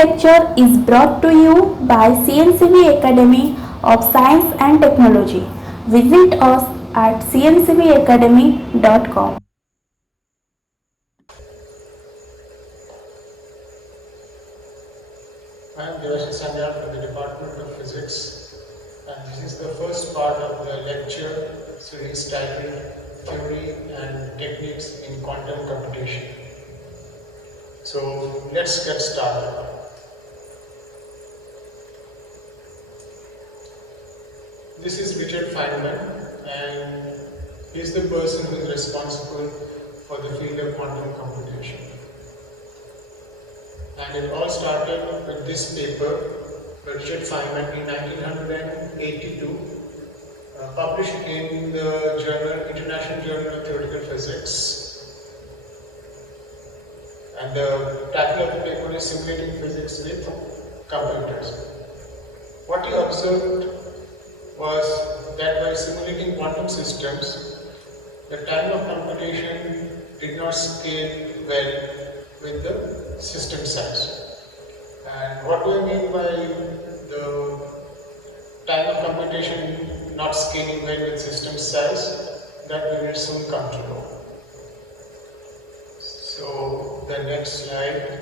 lecture is brought to you by CNCB Academy of Science and Technology. Visit us at cncbacademy.com. I am Devashish Sanya from the Department of Physics, and this is the first part of the lecture series titled Theory and Techniques in Quantum Computation. So let's get started. This is Richard Feynman, and he is the person who is responsible for the field of quantum computation. And it all started with this paper by Richard Feynman in 1982, published in the International Journal of Theoretical Physics. And the title of the paper is Simulating Physics with Computers. What he observed was that by simulating quantum systems, the time of computation did not scale well with the system size. And what do I mean by the time of computation not scaling well with system size? That we will soon come to know. So the next slide.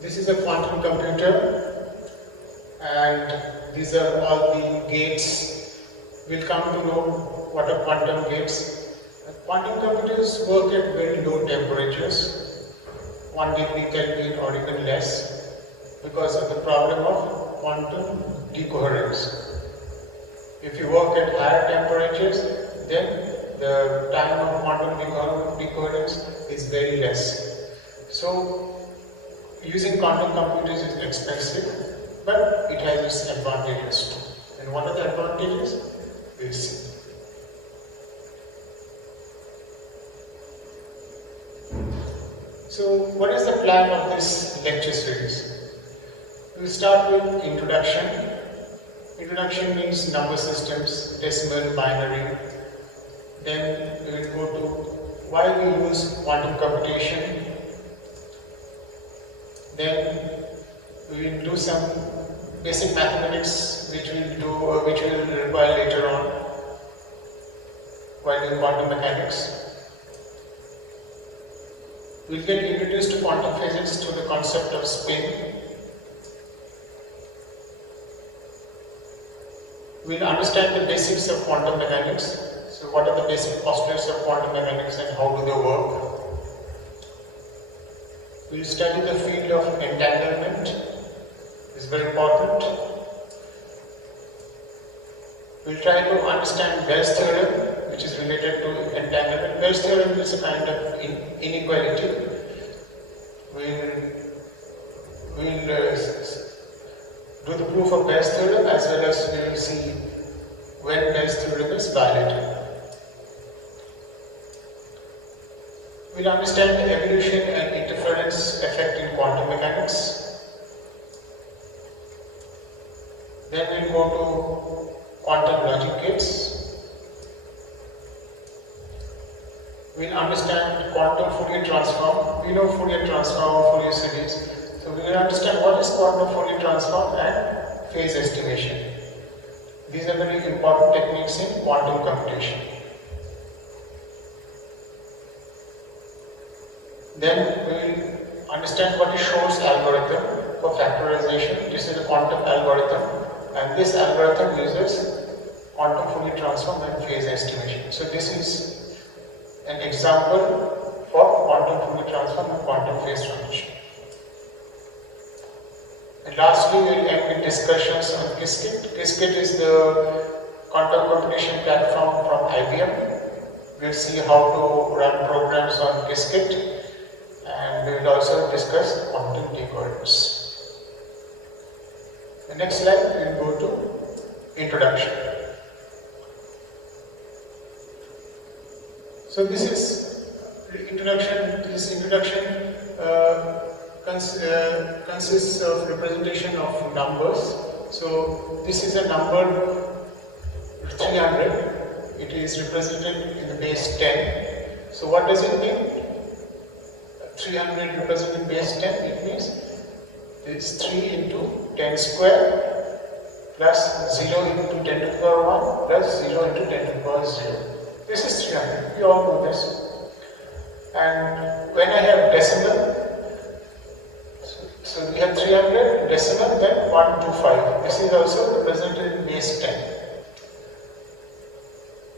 This is a quantum computer, and these are all the gates. We'll come to know what are quantum gates. Quantum computers work at very low temperatures, 1 degree Kelvin or even less, because of the problem of quantum decoherence. If you work at higher temperatures, then the time of quantum decoherence is very less. So using quantum computers is expensive, but it has its advantages too. And what are the advantages? We'll see. So what is the plan of this lecture series? We'll start with introduction. Introduction means number systems, decimal, binary. Then we will go to why we use quantum computation. Then we will do some basic mathematics which we will require later on while doing quantum mechanics. We will get introduced to quantum physics through the concept of spin. We will understand the basics of quantum mechanics. So what are the basic postulates of quantum mechanics and how do they work? We will study the field of entanglement. It's very important. We will try to understand Bell's theorem, which is related to entanglement. Bell's theorem is a kind of inequality. We will do the proof of Bell's theorem, as well as we will see when Bell's theorem is violated. We will understand the evolution and interference effect in quantum mechanics. Then we will go to quantum logic gates. We will understand quantum Fourier transform. We know Fourier transform, Fourier series. So we will understand what is quantum Fourier transform and phase estimation. These are very important techniques in quantum computation. Then we will understand what is Shor's algorithm for factorization. This is a quantum algorithm, and this algorithm uses quantum Fourier transform and phase estimation. So this is an example for quantum Fourier transform and quantum phase transition. And lastly, we will end with discussions on Qiskit. Qiskit is the quantum computation platform from IBM. We will see how to run programs on Qiskit, and we will also discuss quantum decoherence. The next slide, we will go to introduction. So this is introduction. This introduction consists of representation of numbers. So this is a number 300. It is represented in the base 10. So what does it mean? 300 represented base 10. It means is 3 into 10 square plus 0 into 10 to the power 1 plus 0 into 10 to the power 0. This is 300. We all know this. And when I have decimal, so we have 300 decimal, then 125. This is also represented in base 10.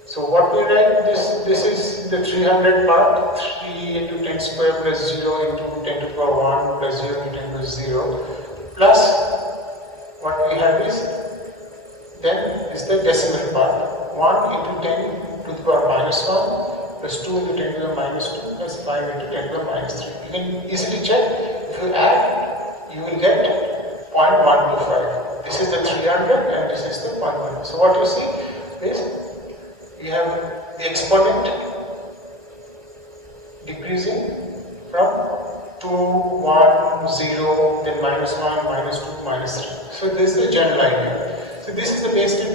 So what we write, this is the 300 part, 3 into 10 square plus 0 into 10 to the power 1 plus 0 into 10 to the 0, plus what we have is, then is the decimal part, 1 into 10 to the power minus 1 plus 2 into 10 to the minus 2 plus 5 into 10 to the minus 3. You can easily check. If you add, you will get 0.125. This is the 300 and this is the 0.1. So what you see is, we have the exponent decreasing from 2, 1, 0, then minus 1, minus 2, minus 3. So this is the general idea. So this is the base tip,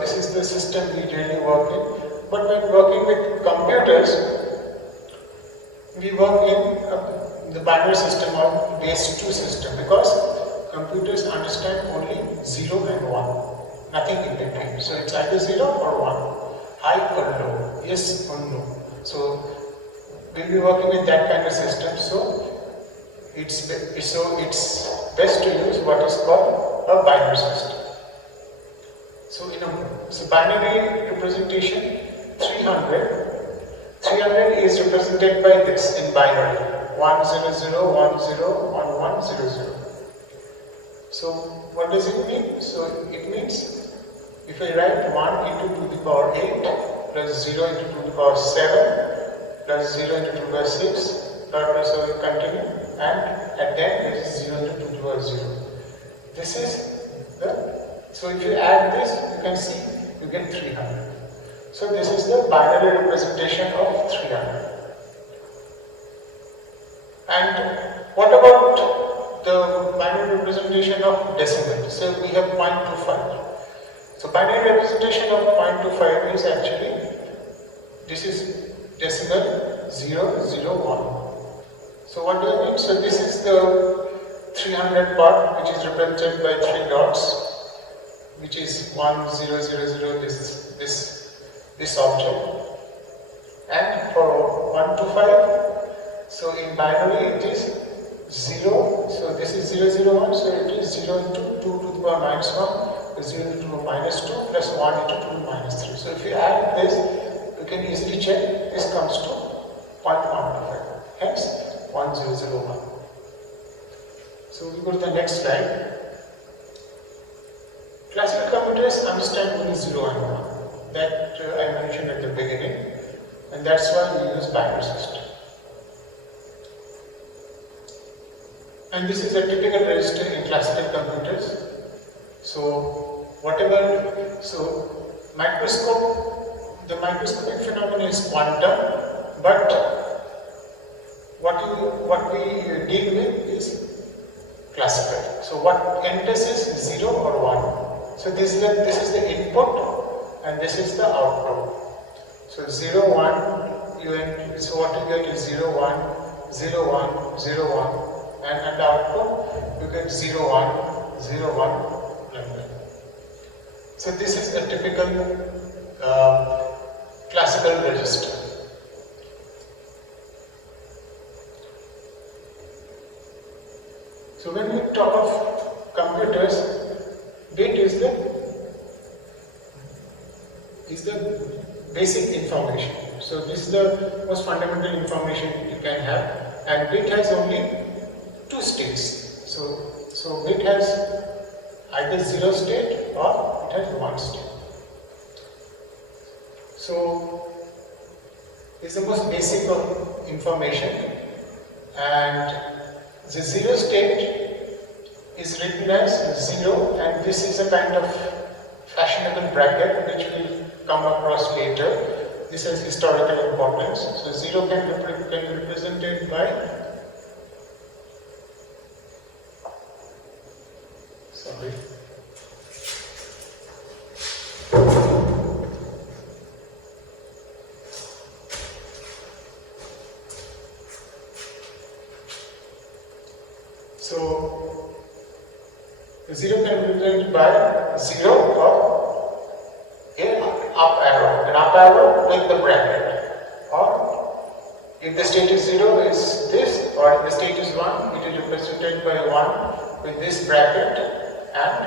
this is the system we really work in. But when working with computers, we work in the binary system or base 2 system, because computers understand only 0 and 1. Nothing in between. So it's either 0 or 1, high or low, yes or no. So we'll be working with that kind of system. So it's best to use what is called a binary system. So binary representation 300 is represented by this in binary 100 10 1100. So what does it mean? So it means, if I write 1 into 2 to the power 8 plus 0 into 2 to the power 7 plus 0 into 2 to the power 6, so we continue, and at the end there is 0 into 2 to the power 0. This is so if you add this, you can see you get 300. So this is the binary representation of 300. And what about the binary representation of decimal? So we have 0.25. So binary representation of 0.25 is actually, this is decimal 001. So what do I mean? So this is the 300 part, which is represented by 3 dots, which is 1000, this object. And for 125, so in binary it is 0, so this is 001, so it is 0 into 2 to the power minus 1, 0 into 2 to the minus 2, plus 1 into 2 to the minus 3. So if you add this, you can easily check, this comes to 0.125, hence 1001. So we go to the next slide. Classical computers understand only 0 and 1, that I mentioned at the beginning, and that's why we use binary system. And this is a typical register in classical computers. So the microscopic phenomenon is quantum, but what we deal with is classical. So what enters is 0 or 1. So this is the input and this is the output. So 0, 1, you enter, so what you get is 0, 1, 0, 1, 0, 1. And at the output, you get 0, 1, 0, 1, like that. So this is a typical classical register. So when we talk of computers, bit is the basic information. So this is the most fundamental information you can have, and bit has only 2 states. So bit has either 0 state or it has 1 state. So it's the most basic of information, and the 0 state is written as 0, and this is a kind of fashionable bracket which will come across later. This has historical importance. So 0 can be represented by, sorry, 0 can be represented by 0 or an up arrow. An up arrow like the bracket. Or if the state is 0 is this, or if the state is 1, it is represented by 1 with this bracket, and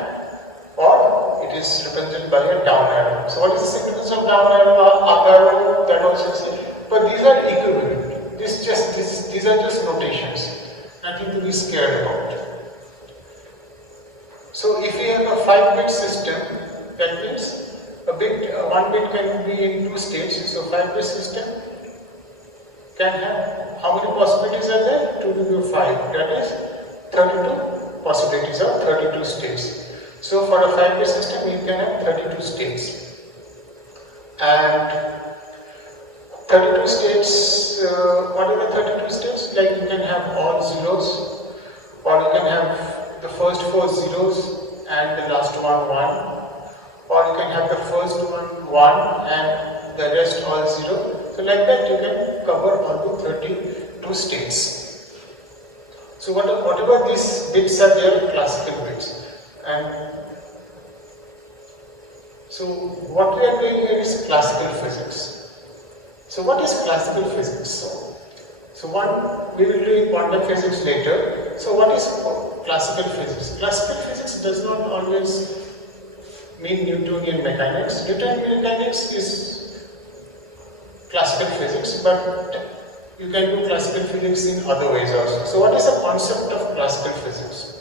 or it is represented by a down arrow. So what is the significance of down arrow or up arrow? That also is, but these are equivalent. These are just notations. Nothing to be scared about. So if we have a 5-bit system, that means one bit can be in 2 states. So 5-bit system can have, how many possibilities are there? 2 to the 5. That is 32 possibilities or 32 states. So for a 5-bit system, we can have 32 states. And 32 states, what are the 32 states? Like you can have all zeros, or you can have the first 4 zeros and the last one 1, or you can have the first one 1 and the rest all 0. So like that you can cover all the 32 states. So whatever these bits are, they are classical bits. And so what we are doing here is classical physics. So what is classical physics? So we will do in quantum physics later. So what is classical physics? Classical physics does not always mean Newtonian mechanics. Newtonian mechanics is classical physics, but you can do classical physics in other ways also. So what is the concept of classical physics?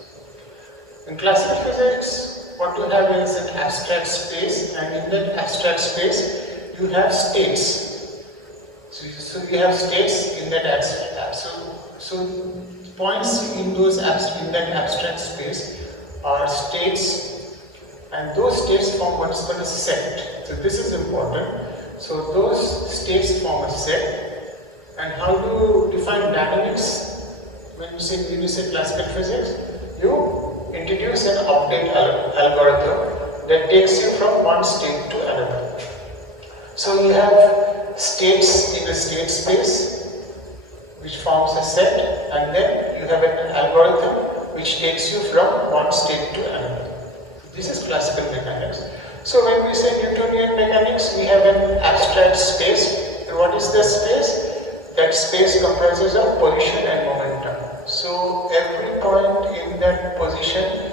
In classical physics, what you have is an abstract space, and in that abstract space you have states. So you have states in that abstract. So points in that abstract space are states, and those states form what is called a set. So this is important. So those states form a set. And how do you define dynamics? When you say classical physics, you introduce an update algorithm that takes you from one state to another. So you have states in a state space which forms a set, and then you have an algorithm which takes you from one state to another. This is classical mechanics. So when we say Newtonian mechanics, we have an abstract space. And what is the space? That space comprises of position and momentum. So every point in that position,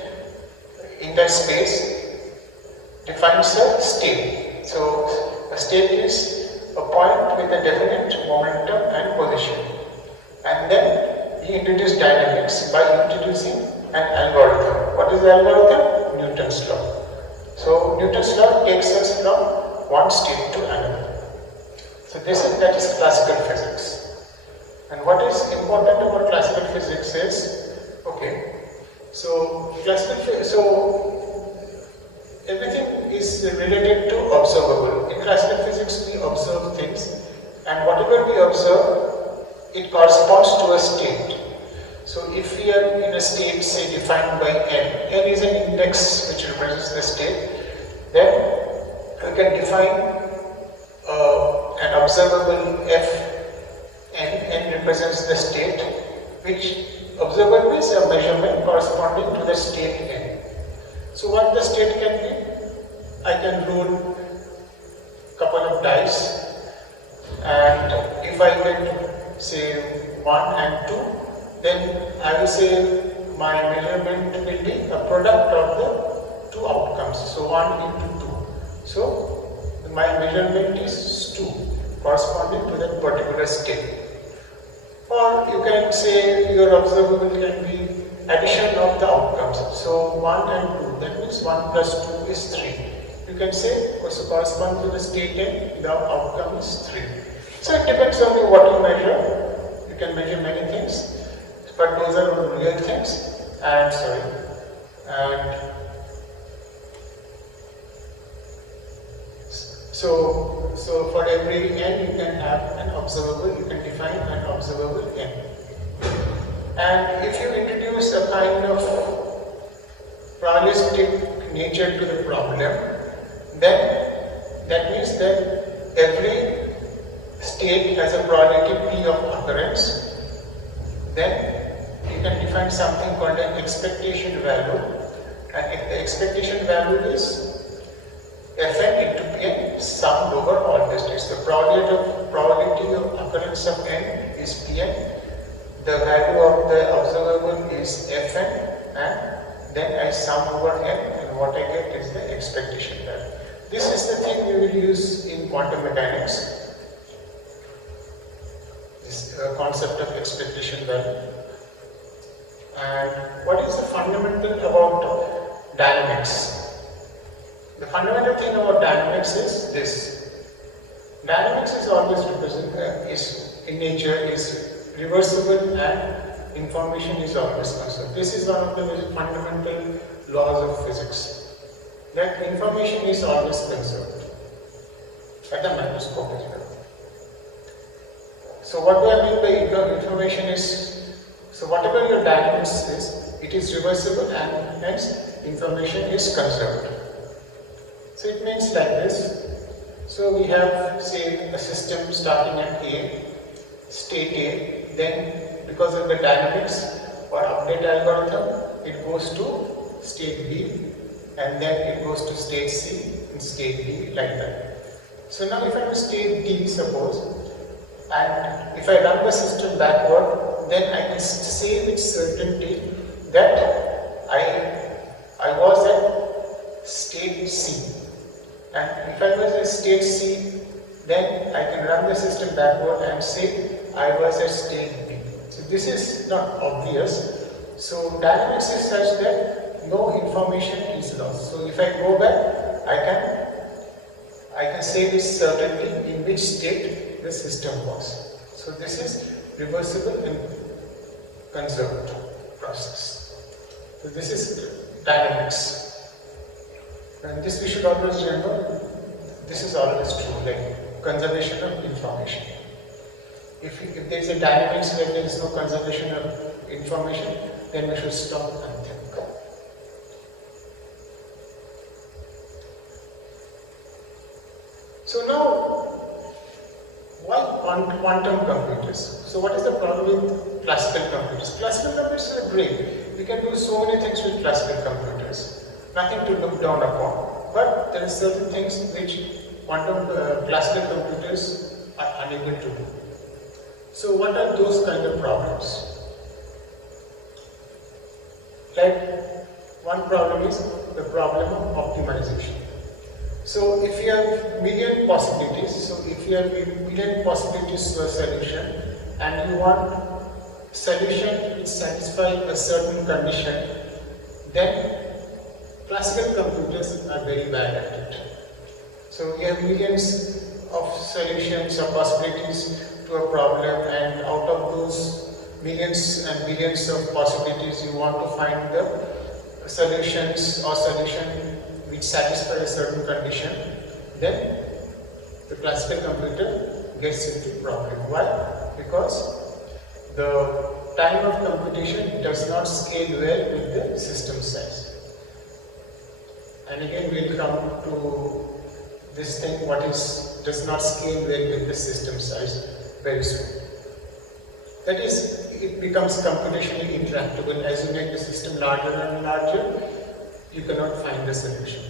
in that space, defines a state. So a state is a point with a definite momentum and position. And then we introduce dynamics by introducing an algorithm. What is the algorithm? Newton's law. So Newton's law takes us from one state to another. So that is classical physics. And what is important about classical physics is, everything is related to observable. In classical physics, we observe things, and whatever we observe, it corresponds to a state. So if we are in a state, say defined by n is an index which represents the state, then we can define an observable f, n represents the state, which observable is a measurement corresponding to the state n. So what the state can be? I can roll couple of dice, and if I get say 1 and 2, then I will say my measurement will be a product of the two outcomes. So 1 into 2. So my measurement is 2, corresponding to that particular state. Or you can say your observable can be addition of the outcomes. So 1 and 2, that means 1 plus 2 is 3. You can say also correspond to the state n, the outcome is 3. So it depends on what you measure. You can measure many things, but those are real things. And so for every n you can have an observable, you can define an observable n. And if you introduce a kind of probabilistic nature to the problem, then that means that every state has a probability p of occurrence. Then you can define something called an expectation value, and if the expectation value is Fn into Pn summed over all the states. The probability of occurrence of n is Pn, the value of the observable is Fn, and then I sum over n, and what I get is the expectation value. This is the thing we will use in quantum mechanics, this concept of expectation value. And what is the fundamental about dynamics? The fundamental thing about dynamics is this. Dynamics is always in nature is reversible and information is always conserved. This is one of the fundamental laws of physics. That information is always conserved at the microscopic level. So what do I mean by information is, so whatever your dynamics is, it is reversible and hence information is conserved. So it means like this. So we have, say, a system starting at A, state A, then because of the dynamics or update algorithm, it goes to state B, and then it goes to state C and state D, like that. So now if I am state D, suppose, and if I run the system backward, then I can say with certainty that I was at state C. And if I was at state C, then I can run the system backward and say I was at state B. So this is not obvious. So dynamics is such that no information is lost. So if I go back, I can say with certainty in which state the system was. So this is reversible and conserved process. So this is dynamics. And this we should always remember, this is always true, like conservation of information. If there is a dynamics where there is no conservation of information, then we should stop and think. So now, why quantum computers? So what is the problem with classical computers? Classical computers are great. We can do so many things with classical computers. Nothing to look down upon, but there are certain things which quantum classical computers are unable to do. So what are those kind of problems? Like one problem is the problem of optimization. So if you have million possibilities, so if you have million possibilities to a solution and you want solution which satisfies a certain condition, then classical computers are very bad at it. So you have millions of solutions or possibilities to a problem, and out of those millions and billions of possibilities you want to find the solutions or solution which satisfy a certain condition, then the classical computer gets into problem. Why? Because the time of computation does not scale well with the system size. And again we will come to this thing, what does not scale well with the system size very soon. That is, it becomes computationally intractable. As you make the system larger and larger, you cannot find the solution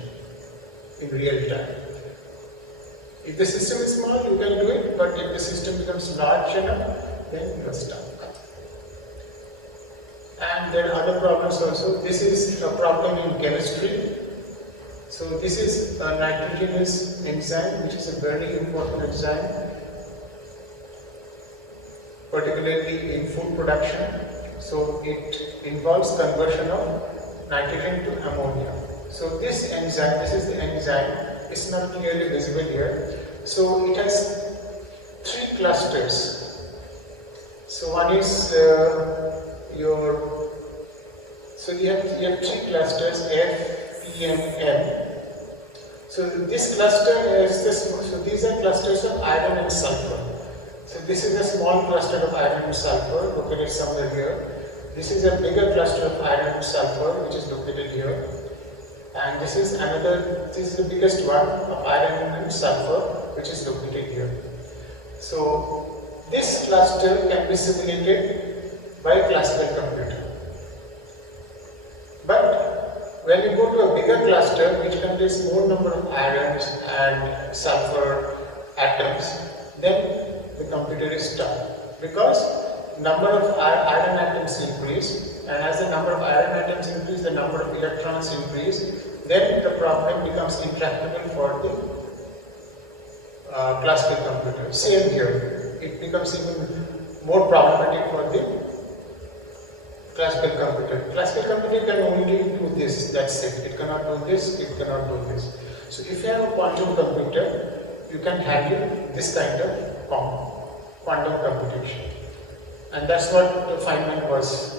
in real time. If the system is small, you can do it, but if the system becomes large enough, then you are stuck. And there are other problems also. This is a problem in chemistry. So this is a nitrogenous enzyme, which is a very important enzyme, particularly in food production. So it involves conversion of nitrogen to ammonia. So this enzyme, this is the enzyme, it's not clearly visible here. So it has three clusters. So one is so you have three clusters, F, P and M. So this cluster is so these are clusters of iron and sulfur. So this is a small cluster of iron and sulfur located somewhere here. This is a bigger cluster of iron and sulfur which is located here. And this is the biggest one of iron and sulfur which is located here. So this cluster can be simulated by a classical computer. But when you go to a bigger cluster which contains more number of irons and sulfur atoms, then the computer is stuck because number of iron atoms increase, and as the number of iron atoms increase, the number of electrons increase, then the problem becomes intractable for the classical computer. Same here, it becomes even more problematic for the classical computer. Classical computer can only do this, that's it. It cannot do this, it cannot do this. So if you have a quantum computer, you can handle this kind of quantum computation. And that's what Feynman was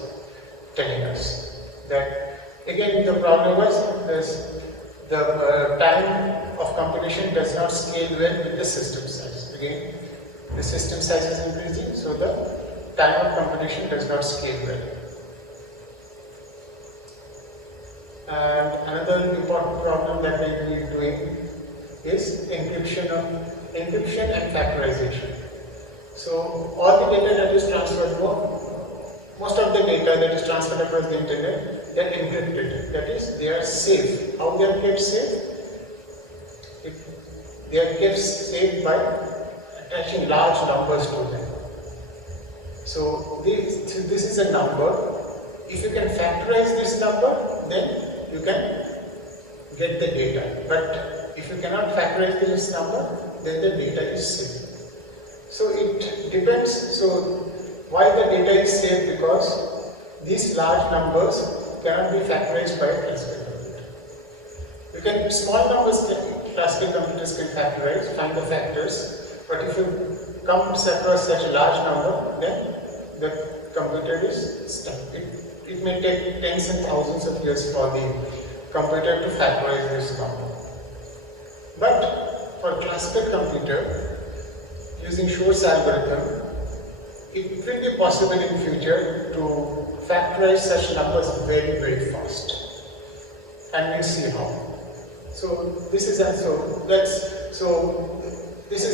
telling us. That again the problem was this, the time of computation does not scale well with the system size. Again, the system size is increasing, so the time of computation does not scale well. And another important problem that we will be doing is encryption and factorization. So all the data that is transferred, most of the data that is transferred across the internet, they are encrypted. That is, they are safe. How they are kept safe? They are kept safe by attaching large numbers to them. So this is a number. If you can factorize this number, then you can get the data. But if you cannot factorize this number, then the data is safe. So it depends. So why the data is safe? Because these large numbers cannot be factorized by a classical computer. Small numbers classical computers can factorize, find the factors, but if you come across such a large number, then the computer is stuck. It may take tens and thousands of years for the computer to factorize this number. But for classical computer, using Shor's algorithm, it will be possible in future to factorize such numbers very, very fast. And we'll see how. So this is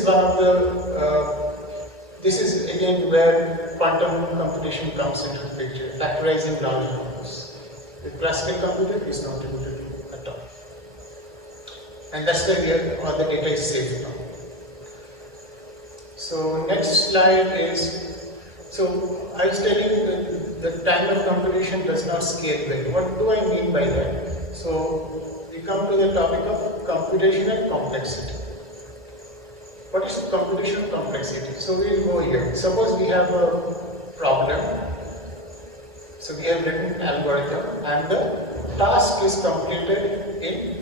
one of the this is again where quantum computation comes into the picture, factorizing large numbers. The classical computer is not able to do at all. And that's the all the data is safe now. So next slide is, so I was telling the time of computation does not scale well. What do I mean by that? So we come to the topic of computation and complexity. What is computational complexity? So we will go here. Suppose we have a problem. So we have written algorithm and the task is completed in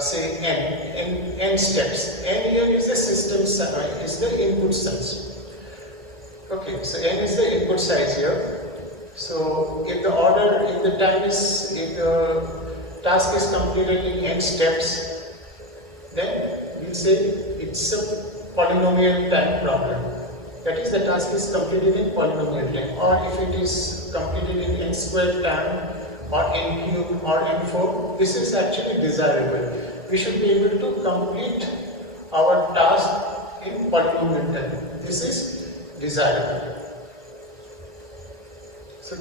say n steps. N here is the system size, is the input size. Okay, so n is the input size here. So if the task is completed in n steps, then we'll say it's a polynomial time problem. That is, the task is completed in polynomial time, or if it is completed in n squared time, or n cube, or n4, this is actually desirable. We should be able to complete our task in polynomial time. This is desirable. So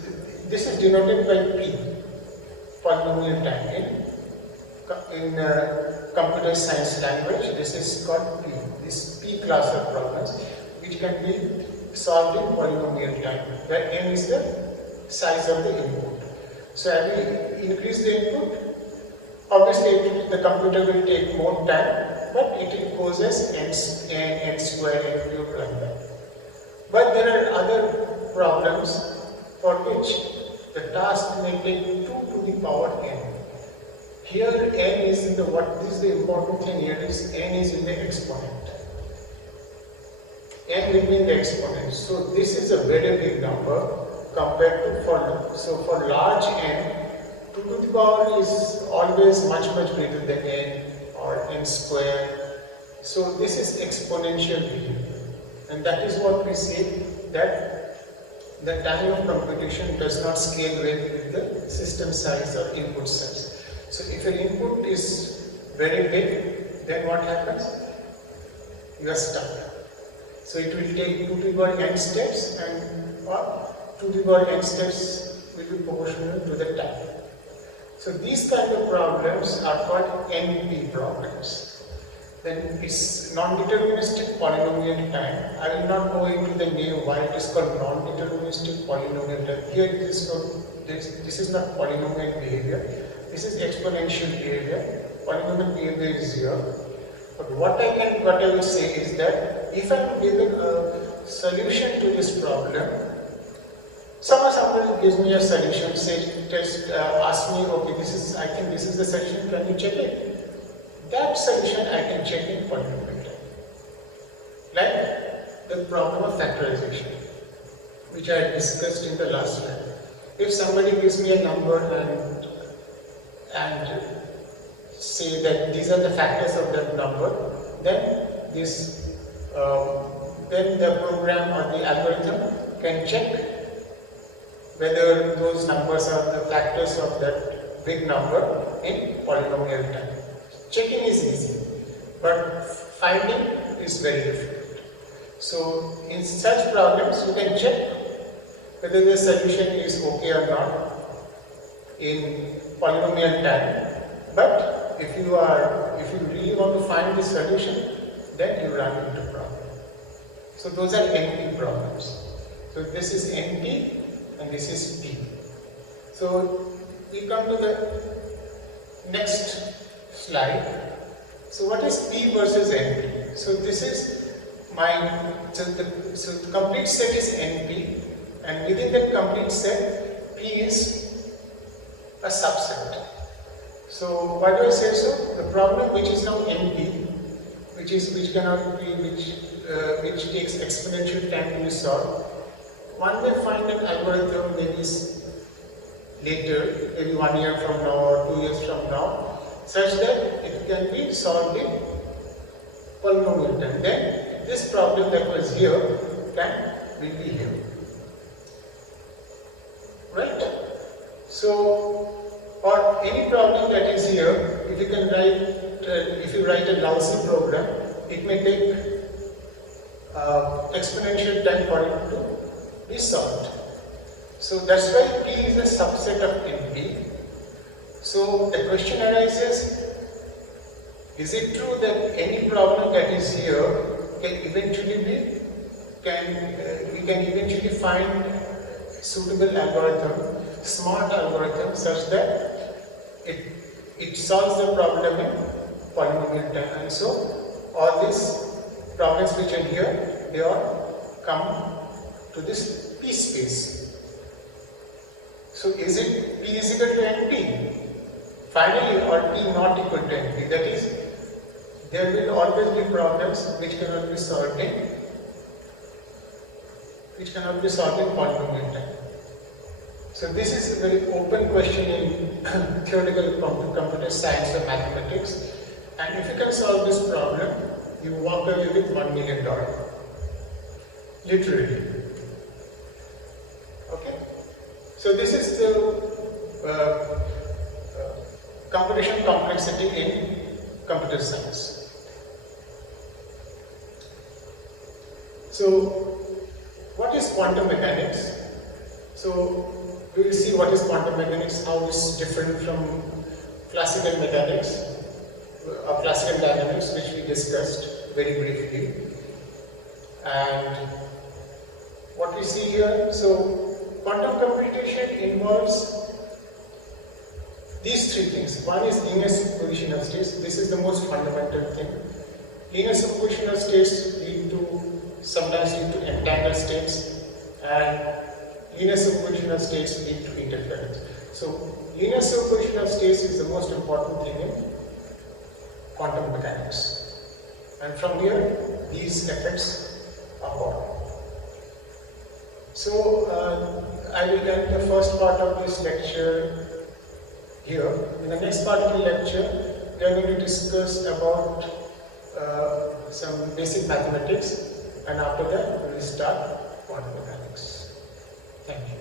this is denoted by P, polynomial time. In computer science language, this is called P. This P class of problems, which can be solved in polynomial time, where n is the size of the input. So as we increase the input, obviously the computer will take more time, but it poses n square, n cube like that. But there are other problems for which the task may take 2 to the power n. Here n is in the, what is the important thing here is n is in the exponent. N will be in the exponent. So this is a very big number compared to for large n, 2 to the power is always much greater than n or n square. So this is exponential behavior, and that is what we say that the time of computation does not scale with the system size or input size. So if your input is very big, then what happens? You are stuck. So it will take 2 to the power n steps, and or 2 to the power n steps will be proportional to the time. So these kind of problems are called NP problems. Then it's non-deterministic polynomial time. I will not go into the name why it is called non-deterministic polynomial time. Here it is not, this is not polynomial behavior. This is exponential behavior. Polynomial behavior is here. But what I will say is that if I am given a solution to this problem, somebody gives me a solution, ask me, okay, I think this is the solution, can you check it? That solution I can check in polynomial time. Like the problem of factorization, which I had discussed in the last slide. If somebody gives me a number and say that these are the factors of that number, then then the program or the algorithm can check whether those numbers are the factors of that big number in polynomial time. Checking is easy, but finding is very difficult. So in such problems, you can check whether the solution is okay or not in polynomial time. But if you really want to find the solution, then you run into problem. So those are NP problems. So this is NP and this is P. So we come to the next slide. So what is P versus NP? So this is so the complete set is NP, and within that complete set, P is a subset. So why do I say so? The problem which is now NP, which takes exponential time to be solved, one may find an algorithm maybe later, maybe 1 year from now or 2 years from now, such that it can be solved in polynomial time. Then this problem that was here will be here. Right? So, or any problem that is here, if you write a lousy program, it may take exponential time for it to be solved. So that's why P is a subset of NP. So the question arises, is it true that any problem that is here we can eventually find suitable algorithm, smart algorithm, such that it solves the problem in polynomial time? And so all these problems which are here, they all come to this P space. So is it P is equal to NP? Finally, or P not equal to NP? That is, there will always be problems which cannot be solved in polynomial time. So this is a very open question in theoretical computer science or mathematics. And if you can solve this problem, you walk away with $1 million. Literally. Okay? So this is the computation complexity in computer science. So what is quantum mechanics? So we will see what is quantum mechanics, how it's different from classical mechanics or classical dynamics, which we discussed very briefly. And what we see here, so quantum computation involves these three things. One is linear superposition of states. This is the most fundamental thing. Linear superposition of states sometimes lead to entangled states, and linear superposition of states lead to interference. So linear superposition of states is the most important thing in quantum mechanics. And from here, these effects are born. So I will end the first part of this lecture here. In the next part of the lecture, we are going to discuss about some basic mathematics, and after that we will start quantum mechanics. Thank you.